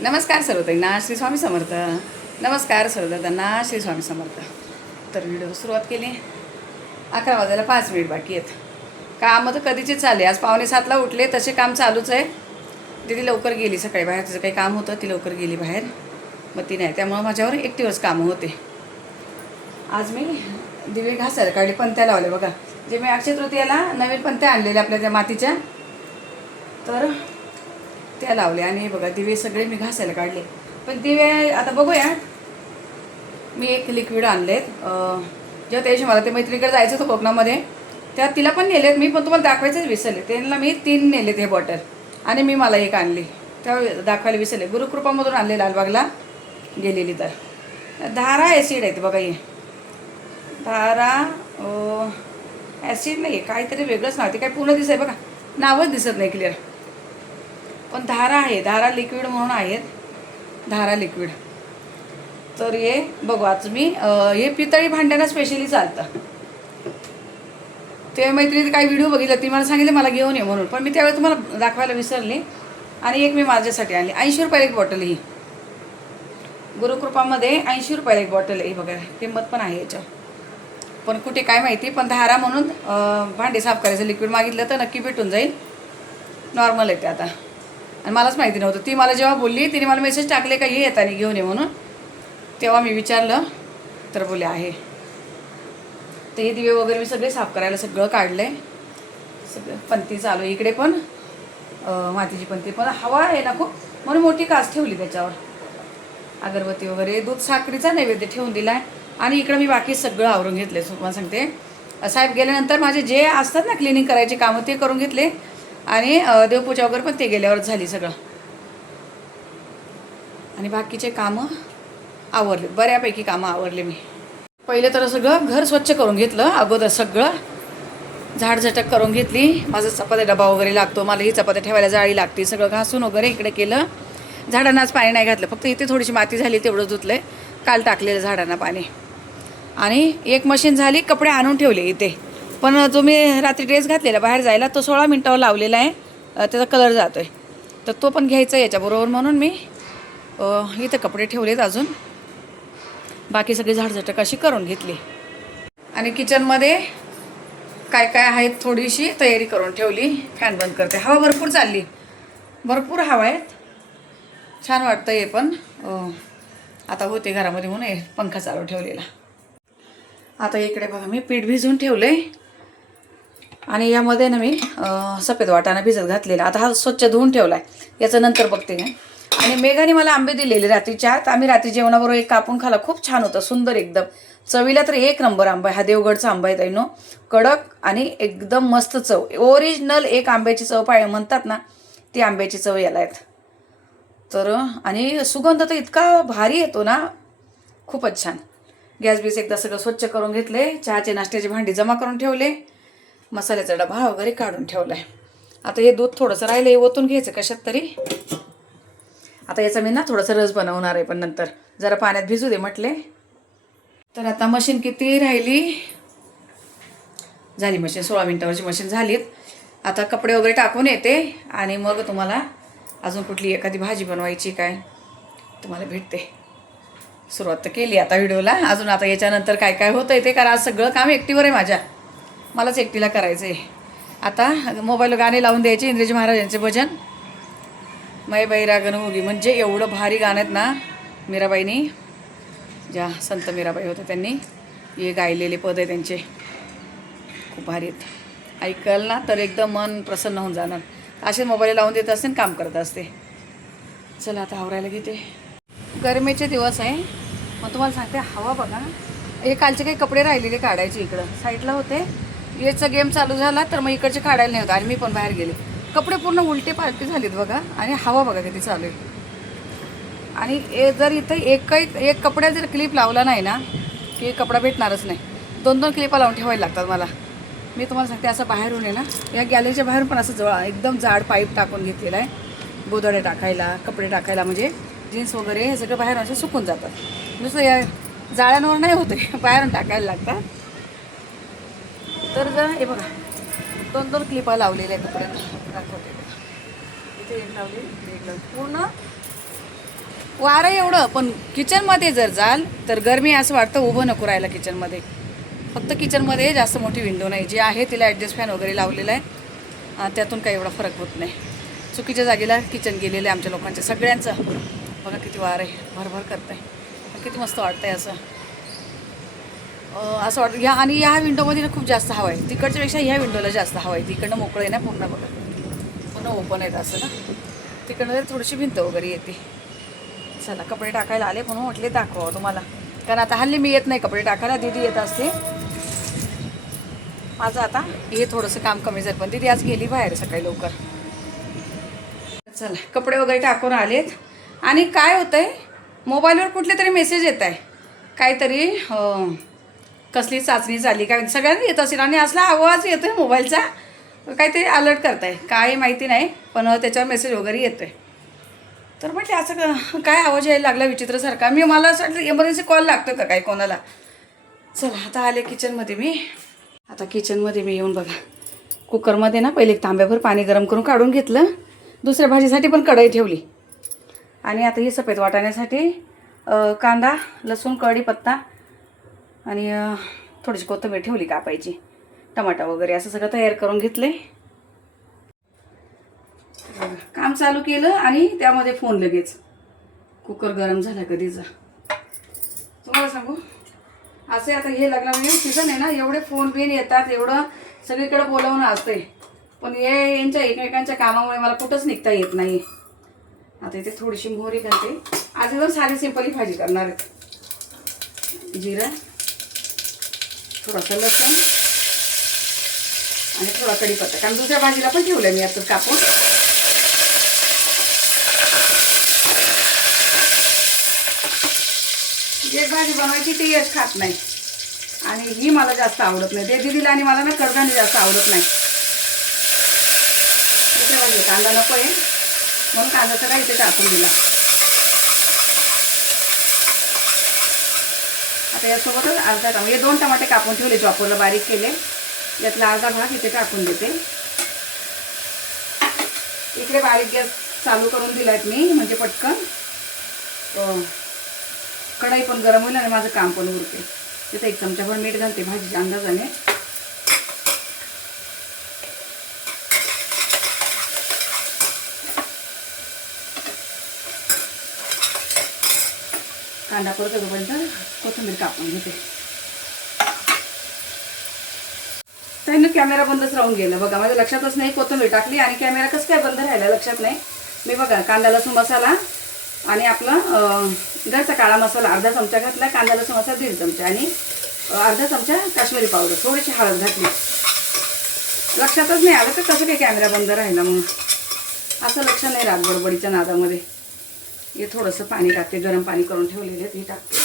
नमस्कार सर्वताईंना श्री स्वामी समर्थ. नमस्कार सर्वदादांना श्री स्वामी समर्थ. तर व्हिडिओ सुरुवात केली. 11 वाजायला 5 मिनिट बाकी आहेत. काम तर कधीचे चालले. आज 6:45ला उठले, तसे काम चालूच आहे. दीदी लवकर गेली सकाळी बाहेर, तिचं काही काम होतं, ती लवकर गेली बाहेर. मग ती नाही, त्यामुळं माझ्यावर एकटीवच कामं होते. आज मी दिवे घासायला काढले, पंत्या लावले बघा. जे मी अक्षय तृतीयाला नवीन पंत्या आणलेल्या आपल्या त्या मातीच्या, तर त्या लावल्या. आणि बघा दिवे सगळे मी घासायला काढले. पण दिवे आता बघूया. मी एक लिक्विड आणलेत. जेव्हा त्याशी मला ते मैत्रिणीकडे जायचं होतं कोकणामध्ये, तेव्हा तिला पण नेलेत मी, पण तुम्हाला दाखवायचंच विसरले. त्यांना मी 3 नेलेत हे बॉटल, आणि मी मला एक आणली, तेव्हा दाखवायला विसरले. गुरुकृपामधून आणले लालबागला गेलेली. तर धारा ॲसिड आहे ते बघा. हे धारा ॲसिड नाही आहे, काहीतरी वेगळंच नाव. ते काय पूर्ण दिसत आहे बघा, नावच दिसत नाही क्लिअर. पण धारा आहे, धारा लिक्विड म्हणून आहेत, धारा लिक्विड. तर हे बघू आज मी हे पितळी भांड्यांना स्पेशली चालतं. ते मैत्रिणी काही व्हिडिओ बघितला, ती मला सांगितले मला घेऊन ये म्हणून, पण मी त्यावेळी तुम्हाला दाखवायला विसरले. आणि एक मी माझ्यासाठी आणली. 80 रुपयाला एक बॉटल. ही गुरुकृपामध्ये 80 रुपयाला एक बॉटल आहे. बघा किंमत पण आहे याच्यावर, पण कुठे काय माहिती. पण धारा म्हणून भांडे साफ करायचं लिक्विड मागितलं तर नक्की भेटून जाईल. नॉर्मल आहे ते आता, आणि मलाच माहिती नव्हतं. ती मला जेव्हा बोलली, तिने मला मेसेज टाकले का हे येताना घेऊन ये म्हणून, तेव्हा मी विचारलं तर बोले आहे. तर हे दिवे वगैरे मी सगळे साफ करायला सगळं काढलं आहे. सगळं पंती चालू आहे. इकडे पण मातीची पंती, पण हवा आहे ना खूप, म्हणून मोठी काच ठेवली त्याच्यावर. अगरबत्ती वगैरे, दूध साखरेचा नैवेद्य ठेवून दिला आहे. आणि इकडं मी बाकी सगळं आवरून घेतलं. तुम्हाला सांगते, साहेब गेल्यानंतर माझे जे असतात ना क्लिनिंग करायचे कामं, ते करून घेतले. आणि देवपूजा वगैरे पण ते गेल्यावर झाली सगळं. आणि बाकीचे कामं आवरले, बऱ्यापैकी कामं आवरले मी. पहिले तर सगळं घर स्वच्छ करून घेतलं. अगोदर सगळं झाडझटक करून घेतली. माझा चपात्या डबा वगैरे लागतो, मला ही चपात्या ठेवायला जाळी लागते. सगळं घासून वगैरे इकडे केलं. झाडांना आज पाणी नाही घातलं, फक्त इथे थोडीशी माती झाली तेवढं धुतलं आहे. काल टाकलेलं झाडांना पाणी. आणि एक मशीन झाली, कपडे आणून ठेवले इथे. पण जो मी रात्री ड्रेस घातलेला बाहेर जायला, तो 16 मिनटावर लावलेला आहे. त्याचा कलर जातो आहे, तर तो पण घ्यायचा आहे याच्याबरोबर, म्हणून मी इथं कपडे ठेवलेत. अजून बाकी सगळी झाडझटक अशी करून घेतली. आणि किचनमध्ये काय काय आहे थोडीशी तयारी करून ठेवली. फॅन बंद करते. हवा भरपूर चालली, भरपूर हवा आहेत. छान वाटतं हे पण. आता होते घरामध्ये म्हणून पंखा चालू ठेवलेला. आता इकडे बघा मी पीठ भिजवून ठेवलं आहे. आणि यामध्ये ना मी सफेद वाटाणा भिजत घातलेला. आता हा स्वच्छ धुवून ठेवला आहे, याचं नंतर बघते काय. आणि मेघाने मला आंबे दिलेले रात्रीच्या आत. आम्ही रात्री जेवणाबरोबर एक कापून खाला, खूप छान होतं, सुंदर एकदम. चवीला तर एक नंबर आंबा आहे हा. देवगडचा आंबा आहे ताईनो, कडक आणि एकदम मस्त चव. ओरिजिनल एक आंब्याची चव पाहिजे म्हणतात ना, ती आंब्याची चव याला आहेत. तर आणि सुगंध तर इतका भारी येतो ना, खूपच छान. गॅस बीस एकदा सगळं स्वच्छ करून घेतले. चहाचे नाश्त्याचे भांडी जमा करून ठेवले. मसाल्याचा डबा वगैरे काढून ठेवला आहे. आता हे दूध थोडंसं राहिलं, हे ओतून घ्यायचं कशात तरी. आता याचा मी ना थोडंसं रस बनवणार आहे, पण नंतर जरा पाण्यात भिजू दे म्हटले. तर आता मशीन किती राहिली, झाली मशीन 16 मिनटावरची मशीन झालीत. आता कपडे वगैरे टाकून येते, आणि मग तुम्हाला अजून कुठली एखादी भाजी बनवायची काय तुम्हाला भेटते. सुरुवात तर केली आता व्हिडिओला. अजून आता याच्यानंतर काय काय होतं आहे ते, कारण आज सगळं काम एकटीवर आहे माझ्या, मलाच एकटीला करायचं आहे. आता मोबाईलवर गाणे लावून द्यायचे, इंद्रजी महाराजांचे भजन. मै बाई रागन होगी, म्हणजे एवढं भारी गाणं आहेत ना. मीराबाईनी, ज्या संत मीराबाई होत्या, त्यांनी हे गायलेले पद आहे त्यांचे, खूप भारी आहेत. ऐकाल ना तर एकदम मन प्रसन्न होऊन जाणार. असे मोबाईल लावून देत असते, काम करत असते. चला आता आवरायला घेते. गरमीचे दिवस आहे, मग तुम्हाला सांगते हवा बघा. हे कालचे काही कपडे राहिलेले काढायचे, इकडं साईडला होते. याचा गेम चालू झाला तर मग इकडचे काढायला नाही होतं, आणि मी पण बाहेर गेले. कपडे पूर्ण उलटे पालटे झालेत बघा. आणि हवा बघा किती चालू आहे. आणि जर इथं एक कपड्या जर क्लिप लावला नाही ना, की कपडा भेटणारच नाही. 2-2 क्लिपा लावून ठेवायला लागतात मला. मी तुम्हाला सांगते असं बाहेरून आहे ना, या गॅलरीच्या बाहेरून पण असं एकदम जाड पाईप टाकून घेतलेला आहे, गोदडे टाकायला, कपडे टाकायला. म्हणजे जीन्स वगैरे हे सगळं बाहेरून असे सुकून जातात. नुसतं या जाळ्यांवर नाही होते, बाहेरून टाकायला लागतात. तर जर हे बघा 2-2 क्लिपा लावलेल्या आहेत कपड्यात, दाखवते. इथे एक लावली, एक लावली, पूर्ण वारं एवढं, पण किचनमध्ये जर जाल तर गरमी असं वाटतं उभं नको राहायला किचनमध्ये. फक्त किचनमध्ये जास्त मोठी विंडो नाही, जी आहे तिला ॲडजस्ट फॅन वगैरे लावलेला आहे, त्यातून काही एवढा फरक होत नाही. चुकीच्या जागेला किचन गेलेलं आहे आमच्या लोकांचं सगळ्यांचं. बघा किती वारं आहे, भरभर करत आहे, किती मस्त वाटतं आहे असं. असं वाटतं ह्या, आणि ह्या विंडोमध्ये ना खूप जास्त हवा आहे, तिकडच्यापेक्षा ह्या विंडोला जास्त हवा आहे. तिकडनं मोकळं आहे ना पूर्ण, बघा पूर्ण ओपन आहेत असं ना, तिकडनं थोडीशी भिंत वगैरे येते. चला कपडे टाकायला आले म्हणून म्हटले दाखवा तुम्हाला, कारण आता हल्ली मी येत नाही कपडे टाकायला, दीदी येत असते. माझं आता हे थोडंसं काम कमी झालं, पण दीदी आज गेली बाहेर सकाळी लवकर. चला कपडे वगैरे टाकून आलेत. आणि काय होतं आहे, मोबाईलवर कुठले तरी मेसेज येत आहे, काहीतरी कसली चाचणी झाली काय सगळ्यांना येत असेल, आणि असला आवाज येतो आहे मोबाईलचा, काहीतरी अलर्ट करताय काय माहिती नाही, पण त्याच्यावर मेसेज वगैरे येतो आहे. तर म्हटलं असं काय आवाज यायला लागला विचित्रसारखा. मला असं वाटलं एमर्जन्सी कॉल लागतो का काय कोणाला. चला आता आले किचनमध्ये मी. आता किचनमध्ये मी येऊन बघा, कुकरमध्ये ना पहिले एक तांब्याभर पाणी गरम करून काढून घेतलं. दुसऱ्या भाजीसाठी पण कढई ठेवली. आणि आता ही सफेद वाटाण्यासाठी कांदा, लसूण, कढीपत्ता आणि थोडीशी कोथिंबीर ठेवली कापायची, टमाटा वगैरे असं सगळं तयार करून घेतले. काम चालू केलं आणि त्यामध्ये फोन लगेच. कुकर गरम झाला कधीचा. तुम्हाला सांगू, असे आता हे लग्नामध्ये सीझन आहे ना, एवढे फोन बिन येतात, एवढं सगळीकडे बोलावणं असते, पण यांच्या एकमेकांच्या कामामुळे मला कुठंच निघता येत नाही. आता इथे थोडीशी मोहरी घालते. आज एकदम साधी सिंपल भाजी करणार आहे. जिरं, थोडासा लसूण आणि थोडा कढीपत्ता, कारण दुसऱ्या भाजीला पण ठेवलं मी आता कापून. जे भाजी बनवायची ती एक खात नाही, आणि ही मला जास्त आवडत नाही. ते दीदीला आणि मला ना कडधान्य जास्त आवडत नाही. दुसऱ्या भाजी कांदा नको आहे म्हणून कांदा सगळा इथे टाकून दिला. आता यासोबतच अर्धा टमाटे, हे 2 टमाटे कापून ठेवले, चॉपरला बारीक केले, यातला अर्धा भाग इथे टाकून देते. इकडे बारीक गॅस चालू करून दिलाय मी, म्हणजे पटकन कढई पण गरम होईल आणि माझं काम पण उरते. तिथे 1 चमचाभर मीठ घालते भाजीच्या अंदाजाने. कांदा परत तोपर्यंत कोथिंबीर कापून घेते. त्यानं कॅमेरा बंदच राहून गेला बघा, माझ्या लक्षातच नाही. कोथिंबीर टाकली आणि कॅमेरा कसं काय बंद राहिला लक्षात नाही. मी बघा कांदा लसूण मसाला आणि आपला घरचा काळा मसाला अर्धा चमचा घातला, कांदा लसूण मसाला 1.5 चमचा आणि अर्धा चमचा काश्मीरी पावडर, थोडीशी हळद घातली. लक्षातच नाही आलं तर कसं काही कॅमेरा बंद राहिला म्हणून. असं लक्ष नाही राहत बडबडीच्या नादामध्ये. हे थोडंसं पाणी टाकते, गरम पाणी करून ठेवलेलं ते टाकते.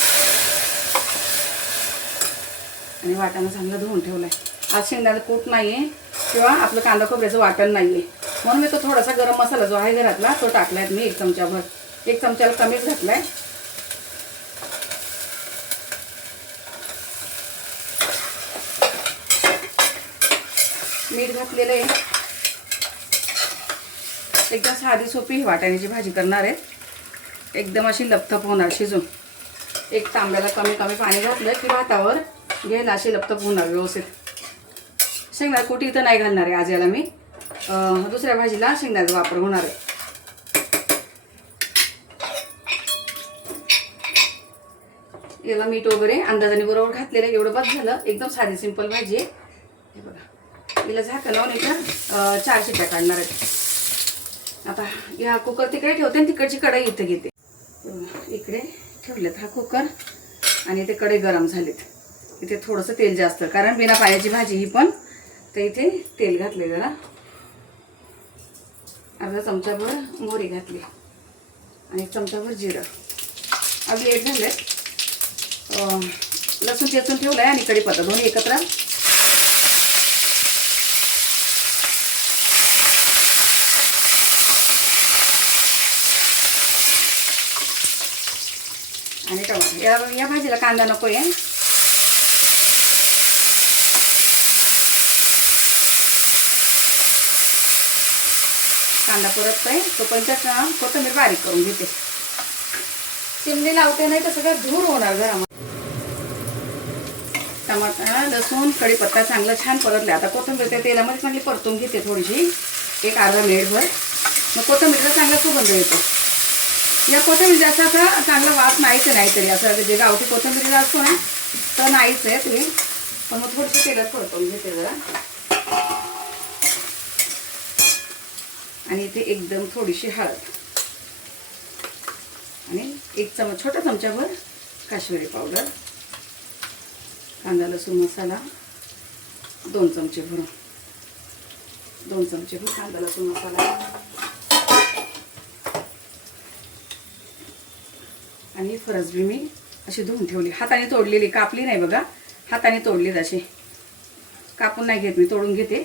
आणि वाटाणा चांगला धुवून ठेवलाय. आज शेंगदाणा कूट नाही आहे किंवा आपलं कांदा खोबऱ्याचं वाटण नाही आहे, म्हणून मी तो थोडासा गरम मसाला जो आहे घरातला तो टाकलाय मी 1 चमचाभर. 1 चमचाला कमीच घातलाय. मीठ घातलेलं आहे. एकदम साधी सोपी वाटाण्याची भाजी करणार आहे, एकदम अशी लपथप होणार शिजून. 1 तांब्याला कमी कमी पाणी घातलं की भातावर घेईल अशी लपथप होणार व्यवस्थित. शेंगदाणा कुटी इथं नाही घालणार आहे आज याला मी, दुसऱ्या भाजीला शेंगदाण्याचा वापर होणार आहे. याला मीठ वगैरे अंदाजाने बरोबर घातलेलं आहे, एवढं बस झालं. एकदम साधी सिंपल भाजी आहे. हे बघा, हिला झाकण लावून इथं 4 शिट्ट्या काढणार आहेत. आता या कुकर तिकडे ठेवते आणि तिकडची कढई इथे घेते. इकडे ठेवलेत हा कुकर आणि इथे कढई गरम झालीत. इथे थोडंसं तेल जास्त, कारण बिना पाण्याची भाजी ही पण. तर इथे तेल घातले, जरा अर्धा चमचाभर मोहरी घातली आणि 1 चमचाभर जिरं. अगदी लेट झाले. लसूण चेचून ठेवलाय आणि कढीपत्ता दोन्ही एकत्र. आणि टमाटर. या भाजीला कांदा नको आहे. कांदा परततोय तोपर्यंत कोथिंबीर बारीक करून घेते. चिमणी लावते नाही तर सगळं धूर होणार घरामध्ये. टमाटा, लसूण, कढीपत्ता चांगलं छान परतले. आता कोथिंबीर त्या तेलामध्ये चांगली परतून घेते थोडीशी, एक अर्धा मिनिटभर. मग कोथिंबीरचा चांगला सुगंध येतो. या कोथिंबीर असा चांगला वास नाहीच नाही तरी, असं जे गावठी कोथिंबीर असतो ना तर नाहीच आहे तुम्ही, पण मग थोडीशी तेलात परतून घेते जरा. आणि इथे एकदम थोडीशी हळद आणि एक चमच, छोटा चमचाभर काश्मीरी पावडर. कांदा लसूण मसाला 2 चमचे भरून, 2 चमचे भरून कांदा लसूण मसाला. आणि फरसबी मी अशी धुवून ठेवली, हाताने तोडलेली, कापली नाही बघा, हाताने तोडलीत अशी, कापून नाही घेत मी, तोडून घेते.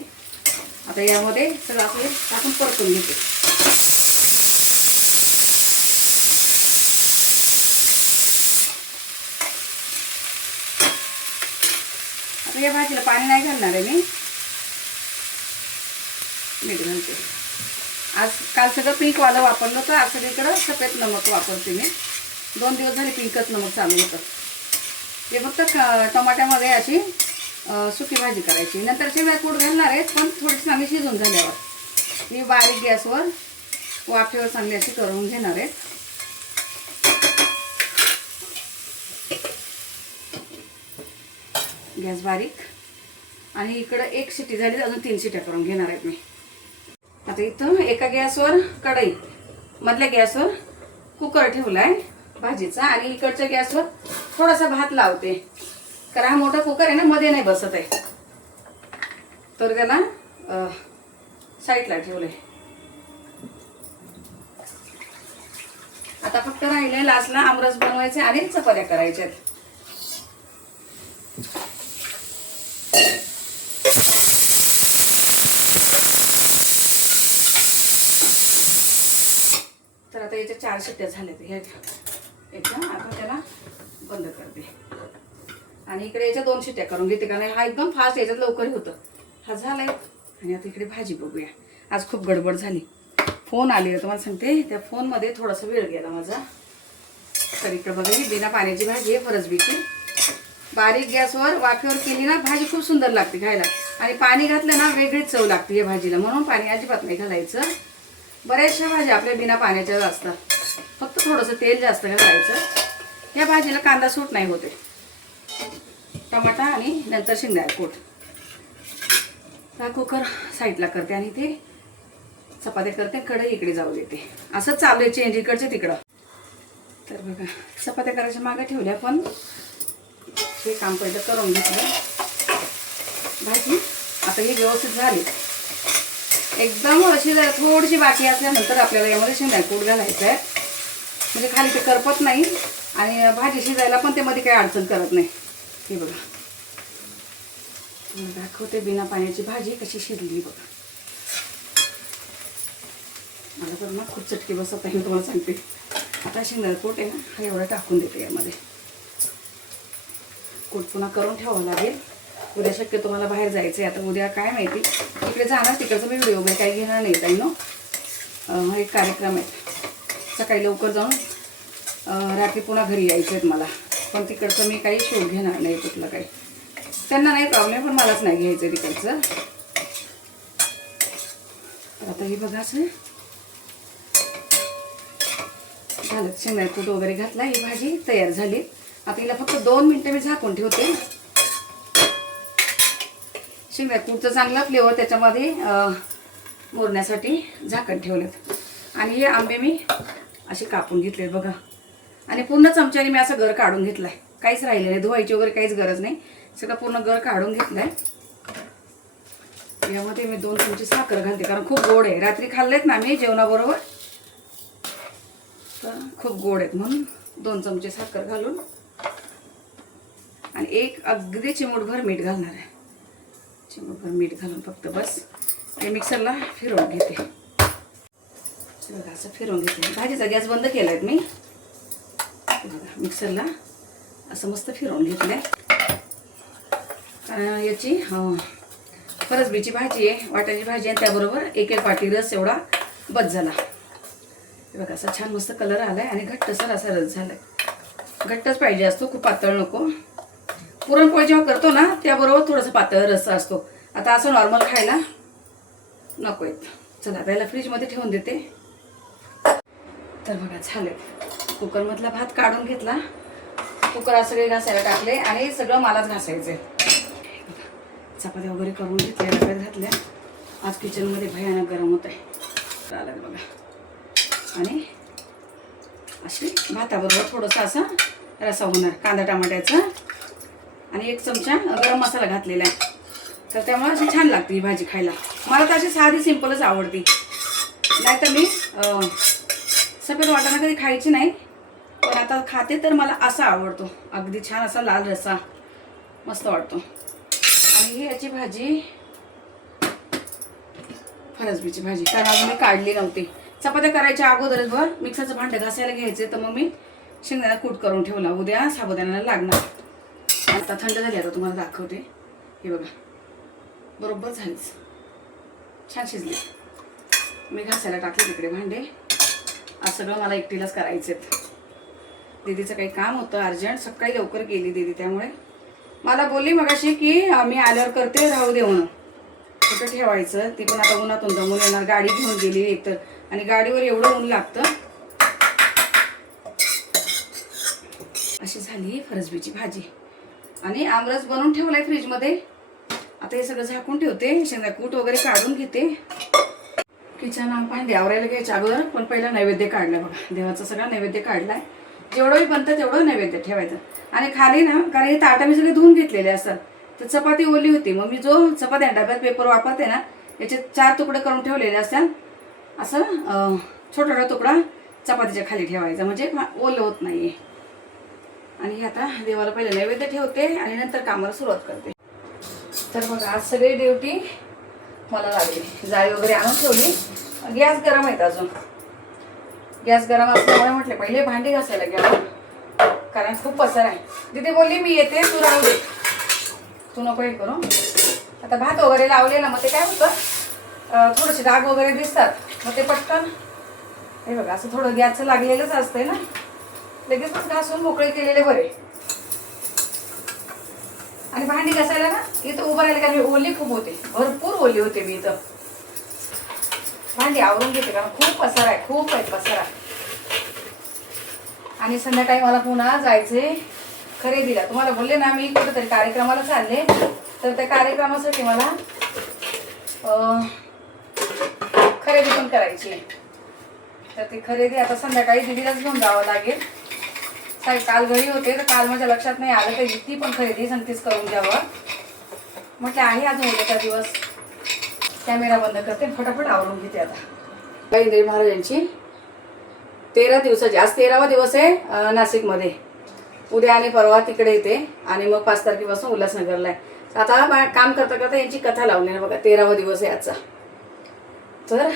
आता यामध्ये सगळं असं टाकून परतून घेते. आता या भाजीला पाणी नाही घालणार आहे मी, मीठ घालते. आज काल सगळं पिंकवालं वापरलं होतं, आज सगळीकडं सफेद नमक वापरते मी. 2 दिवस झाले पिंकच नमक चालू होतं. हे फक्त टमाट्यामध्ये अशी सुकी भाजी करायची. नंतर शेंगदाणे कूट घालणार आहे, पण थोडीशी चांगली शिजून झाल्यावर मी बारीक गॅसवर वाफेवर चांगली अशी करून घेणार आहे. गॅस बारीक. आणि इकडं 1 शिट्टी झाली, अजून 3 शिट्ट्या करून घेणार आहेत मी. आता इथं एका गॅसवर कढई, मधल्या गॅसवर कुकर ठेवला आहे भाजीचा, आणि इकडच्या गॅसवर थोडासा भात लावते. कारण हा मोठा कुकर आहे ना, मध्ये नाही बसत आहे, तर त्याला साईडला ठेवलंय. आता फक्त राहिले लास्टला आमरस बनवायचे आणि चपात्या करायच्यात. तर आता याच्या 4 शिट्ट्या झाल्यात ह्या एकदम. आता त्याला बंद करते आणि इकडे याच्या 2 शिट्ट्या करून घेते, कारण हा एकदम फास्ट याच्यात लवकर होतं. हा झालाय. आणि आता इकडे भाजी बघूया. आज खूप गडबड झाली, फोन आले तुम्हाला सांगते, त्या फोनमध्ये थोडासा वेळ गेला माझा. तर इकडे बघा, ही बिना पाण्याची भाजी आहे फरसबीची. बारीक गॅसवर वाफेवर केली ना भाजी खूप सुंदर लागते खायला, आणि पाणी घातलं ना वेगळीच चव लागते या भाजीला, म्हणून पाणी अजिबात नाही घालायचं. बऱ्याचशा भाज्या आपल्या बिना पाण्याच्याच असतात, फक्त थोडंसं तेल जास्त घालायचं. या भाजीला कांदा सूट नाही होते. टमाटा आणि नंतर शेंगदाणे कूट. हा कुकर साईडला करते आणि ते चपात्या करते, कढई इकडे जाऊ देते. असं चालू आहे चेंज इकडचे तिकडं. तर बघा, चपात्या करायच्या मागे ठेवल्या, पण हे काम पहिलं करून घेतलं. भाजी आता ही व्यवस्थित झाली एकदम. अशी जरा थोडीशी बाकी असल्यानंतर आपल्याला यामध्ये शेंगदाणे कूट घालायचं आहे, म्हणजे खाली ते करपत नाही आणि भाजी शिजायला पण ते मध्ये काही अडचण करत नाही. हे बघा, दाखवते बिना पाण्याची भाजी कशी शिजली बघा. मला तर ना खूप चटके बसत आहे, तुम्हाला सांगते. आता शेंगदाणे कूट आहे ना, हा एवढं टाकून देते यामध्ये. कूट पुन्हा करून ठेवावं लागेल. उद्या शक्यतो मला बाहेर जायचं आहे. आता उद्या काय माहिती, इकडे जाणार, तिकडचं मी व्हिडिओ वगैरे काही घेणार नाही ताई नो. एक कार्यक्रम आहे, सकाळी लवकर जाऊन रात्री पुन्हा घरी यायचं आहेत मला, पण तिकडचं मी काही शूट घेणार नाही कुठलं काही. त्यांना नाही प्रॉब्लेम, पण मलाच नाही घ्यायचं आहे तिकडचं. तर आता हे बघा असं झालं. शेंगदाणे कूट वगैरे घातला, ही भाजी तयार झाली. आता हिला फक्त 2 मिनिटं मी झाकून ठेवते. शेंगदाणे कूटचं चांगला फ्लेवर त्याच्यामध्ये मुरण्यासाठी झाकण ठेवलेत. आणि हे आंबे मी असे कापून घेतलेत बघा, आणि पूर्ण चमच्याने मी असं गर काढून घेतलाय. काहीच राहिले नाही, धुवायची वगैरे काहीच गरज नाही, सगळं पूर्ण गर काढून घेतलाय. यामध्ये मी 2 चमचे साखर घालते, कारण खूप गोड आहे. रात्री खाल्लेत ना मी जेवणाबरोबर, तर खूप गोड आहेत म्हणून 2 चमचे साखर घालून, आणि एक अगदी चिमूटभर मीठ घालणार आहे. चिमूटभर मीठ घालून फक्त बस हे मिक्सरला फिरवून घेते. बघा असं फिरवून घेते. भाजीचा गॅस बंद केला आहे मी. बघा मिक्सरला असं मस्त फिरवून घेतलं आहे. कारण याची फरसबीची भाजी आहे, वाटाण्याची भाजी आहे, त्याबरोबर 1 वाटी रस एवढा बस झाला. बघा असा छान मस्त कलर आला आहे आणि घट्टसर असा रस झाला आहे. घट्टच पाहिजे असतो, खूप पातळ नको. पुरणपोळी जेव्हा करतो ना त्याबरोबर थोडंसं पातळ रस्सा असतो. आता असं नॉर्मल खायला नको आहेत. चला त्याला फ्रीजमध्ये ठेवून देते. तर बघा झाले. कुकरमधला भात काढून घेतला. कुकर सगळे घासायला टाकले आणि सगळं मलाच घासायचं आहे. चपात्या वगैरे करून घेतल्या, डब्यात घातल्या. आज किचनमध्ये भयानक गरम होत आहे. चालेल बघा. आणि अशी भाताबरोबर थोडंसं असा रस्सा होणार कांदा टमाट्याचा आणि 1 चमचा गरम मसाला घातलेला आहे. तर त्यामुळे अशी छान लागते ही भाजी खायला. मला तर अशी साधी सिंपलच आवडती. नाहीतर मी सफेद वाटाणा कधी खायची नाही, पण आता खाते तर मला असा आवडतो. अगदी छान असा लाल रस्सा मस्त वाटतो. आणि ही याची भाजी फरसबीची भाजी, कारण अजून मी काढली नव्हती. चपात्या करायच्या अगोदरच मिक्सरचं भांडं घासायला घ्यायचे, तर मग मी शेंगदाणा कूट करून ठेवला. उद्या साबुदाण्याला लागणार. आता थंड झाली, आता तुम्हाला दाखवते. हे बघा बरोबर झालीच, छान शिजले. मी घासायला टाकले तिकडे भांडे. आज सगळं मला एकटीलाच करायचे. दीदीचं काही काम होतं अर्जंट, सकाळी लवकर गेली दीदी. त्यामुळे मला बोलली मगाशी की मी आल्यावर करते, राहू दे म्हणून. कुठं ठेवायचं, ती पण आता उन्हातून दमून येणार. गाडी घेऊन गेली एकतर, आणि गाडीवर एवढं ऊन लागतं. अशी झाली फरसबीची भाजी. आणि आमरस बनवून ठेवलाय फ्रीजमध्ये. आता हे सगळं झाकून ठेवते. शेंगा कूट वगैरे काढून घेते. किचन भांडी आवरायला घ्यायच्या अगोदर पण पहिला नैवेद्य काढला बघा. देवाचा सगळा नैवेद्य काढलाय. जेवढंही बनतं तेवढं नैवेद्य ठेवायचं. आणि खाली ना, कारण हे ताटा मी सगळे धुवून घेतलेले असतात, तर चपाती ओली होती. मग मी जो चपात्या डब्यात पेपर वापरते ना, याचे 4 तुकडे करून ठेवलेले असतात. असं छोटा छोटा तुकडा चपातीच्या खाली ठेवायचा, म्हणजे ओलं होत नाहीये. आणि हे आता देवाला पहिले नैवेद्य ठेवते आणि नंतर कामाला सुरुवात करते. तर बघा आज सगळी ड्युटी मला लागली. जाळी वगैरे आणून ठेवली. गॅस गरम आहेत अजून. गॅस गरम असल्यामुळे म्हटले पहिले भांडी घासायला घ्यावं, कारण खूप पसर आहे. तिथे बोलली मी येते, तू राहू दे, तू नको हे करू. आता भात वगैरे लावलेला, मग ते काय होतं, थोडेसे डाग वगैरे दिसतात. मग ते पटकन हे बघा असं थोडं गॅसचं लागलेलंच असतंय ना, लगेचच घासून मोकळे केलेले बरे. आणि भांडी घासायला ना इथं उभं राहिलं का, मी ओली खूप होते, भरपूर ओली होते मी इथं. भांडी आवरून घेते कारण खूप पसारा आहे, खूप आहे पसारा. आणि संध्याकाळी मला पुन्हा जायचे खरेदीला. तुम्हाला बोलले ना मी कुठेतरी कार्यक्रमाला चालले, तर त्या कार्यक्रमासाठी मला खरेदी पण करायची आहे. तर ती खरेदी आता संध्याकाळी दीदीलाच घेऊन जावं लागेल. काल घरी होते तर काल माझ्या लक्षात नाही आलं, तर ती पण खरेदी सांगतेच करून घ्यावं म्हटलं. आहे अजून उद्याचा दिवस. कॅमेरा बंद करते, फटाफट आवरून घेते. आता इंद्रिय महाराजांची 13 दिवसाची, आज 13वा दिवस आहे नाशिकमध्ये. उद्या आणि परवा तिकडे येते आणि मग 5 तारखेपासून उल्हासनगरला आहे. आता काम करता करता यांची कथा लावली ना बघा. 13वा दिवस आहे आजचा. तर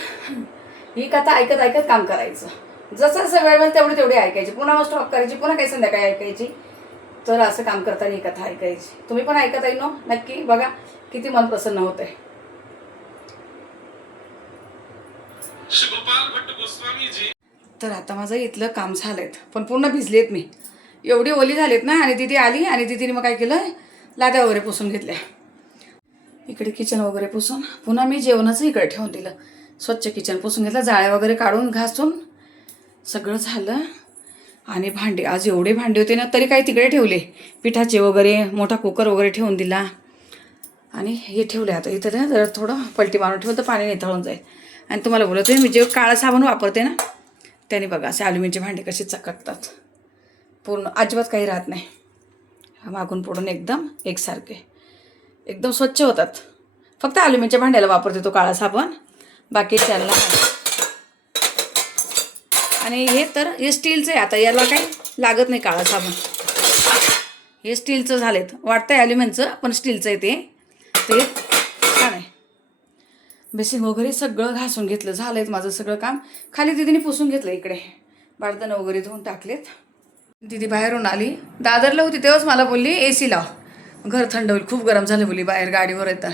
ही कथा ऐकत ऐकत काम करायचं. जसं जसं वेळ मिळेल तेवढी तेवढी ऐकायची, पुन्हा मग स्टॉप करायची, पुन्हा काही संध्याकाळी ऐकायची. तर असं काम करताना ही कथा ऐकायची. तुम्ही पण ऐकत आहे ना, नक्की बघा किती मन प्रसन्न होत आहे. तर आता माझं इथलं काम झालंय, पण पूर्ण भिजलेत मी. एवढी ओली झालीत ना. आणि दीदी आली आणि दीदीने मग काय केलं, लाद्या वगैरे पुसून घेतल्या. इकडे किचन वगैरे पुसून पुन्हा मी जेवणाचं इकडे ठेवून दिलं. स्वच्छ किचन पुसून घेतलं, जाळ्या वगैरे काढून घासून सगळं झालं. आणि भांडे आज एवढे भांडे होते ना, तरी काही तिकडे ठेवले. पिठाचे वगैरे, मोठा कुकर वगैरे ठेवून दिला. आणि हे ठेवले आता इथं ना, जरा थोडं पलटी मारून ठेवलं तर पाणी निथळून जाईल. आणि तुम्हाला बोलते मी जे काळा साबण वापरते ना, त्याने बघा असे ॲल्युमिनियमचे भांडे कसे चकटतात. पूर्ण अजिबात काही राहत नाही. मागून पुढून एकदम एकसारखे, एकदम स्वच्छ होतात. फक्त ॲल्युमिनियमच्या भांड्याला वापरते तो काळा साबण, बाकी त्याला. आणि हे तर हे स्टीलचं आहे. आता याला काही लागत नाही काळा साबण. हे स्टीलचं झालेत, वाटतंय ॲल्युमिनियमचं पण स्टीलचं आहे ते. ते छान आहे. बेसिन वगैरे सगळं घासून घेतलं, झालंय माझं सगळं काम. खाली दीदीने पुसून घेतलं. इकडे बाळदानं वगैरे धुवून टाकलेत. दीदी बाहेरून आली, दादरला होती तेव्हाच मला बोलली AC लाव, घर थंड होईल, खूप गरम झालं बोली बाहेर गाडीवर येतं.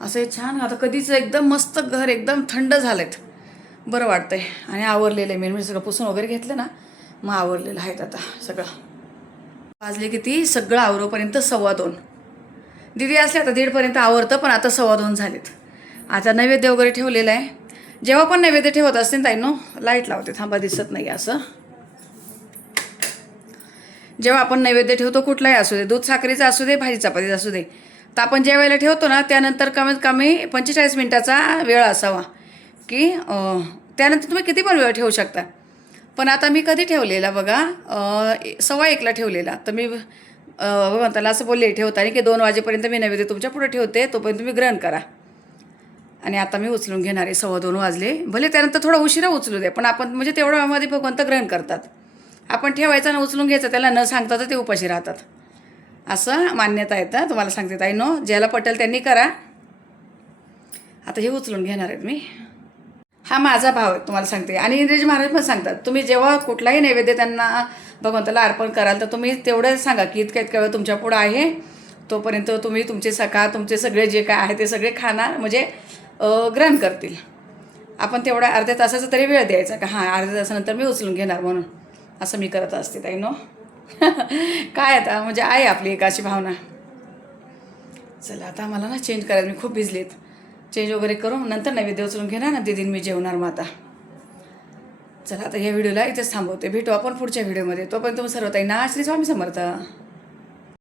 असं छान. आता कधीच एकदम मस्त घर एकदम थंड झालेत. बरं वाटतंय. आणि आवरलेलं आहे मेन म्हणजे सगळं पुसून वगैरे घेतलं ना, मग आवरलेलं आहेत आता सगळं. वाजले किती सगळं आवरोपर्यंत 2:15. दीदी असले आता 1:30पर्यंत आवरतं, पण आता 2:15 झालेत. आता नैवेद्य वगैरे ठेवलेलं आहे. जेव्हा पण नैवेद्य ठेवत असते ना ताईंनो, लाईट लावते थांबा, दिसत नाही असं. जेव्हा आपण नैवेद्य ठेवतो कुठलाही असू दे, दूध साखरेचा असू दे, भाजी चपातीचा असू दे, तर आपण ज्या वेळेला ठेवतो ना त्यानंतर कमीत कमी 45 मिनिटाचा वेळ असावा, की त्यानंतर तुम्ही किती पण वेळ ठेवू शकता. पण आता मी कधी ठेवलेला बघा, 1:15ला ठेवलेला. तर मी भगवंताला असं बोलले ठेवताना की 2 वाजेपर्यंत मी नैवेद्य तुमच्या पुढे ठेवते, तोपर्यंत तुम्ही ग्रहण करा. आणि आता मी उचलून घेणार आहे. 2:15 वाजले, भले त्यानंतर थोडा उशिरा उचलू दे, पण आपण म्हणजे तेवढ्या वेळामध्ये भगवंत ग्रहण करतात. आपण ठेवायचं ना उचलून घ्यायचं, त्याला न सांगता तर ते उपाशी राहतात, असं मान्यता येतं. तुम्हाला सांगते ताई नो, ज्याला पटेल त्यांनी करा. आता हे उचलून घेणार आहेत मी. हा माझा भाव आहे तुम्हाला सांगते. आणि इंद्रजी महाराज पण सांगतात, तुम्ही जेव्हा कुठलाही नैवेद्य त्यांना भगवंताला अर्पण कराल तर तुम्ही तेवढं सांगा की इतक्या इतक्या वेळ तुमच्या पुढं आहे, तोपर्यंत तुम्ही तुमचे सखा तुमचे सगळे जे काय आहे ते सगळे खाणार, म्हणजे ग्रहण करतील. आपण तेवढा अर्ध्या तासाचा तरी वेळ द्यायचा का हां अर्ध्या तासानंतर मी उचलून घेणार म्हणून. असं मी करत असते ताई नो. काय आता म्हणजे आहे आपली एक अशी भावना. चला आता मला ना चेंज करायला, मी खूप भिजलेत. चेंज वगैरे करून नंतर नैवेद्य उचलून घेणार ना दीदीन, मी जेवणार मग आता. चला आता या व्हिडिओला इथेच थांबवते. भेटू आपण पुढच्या व्हिडिओमध्ये. तोपर्यंत तुम्ही सर्व ताईंना श्री स्वामी समर्थ.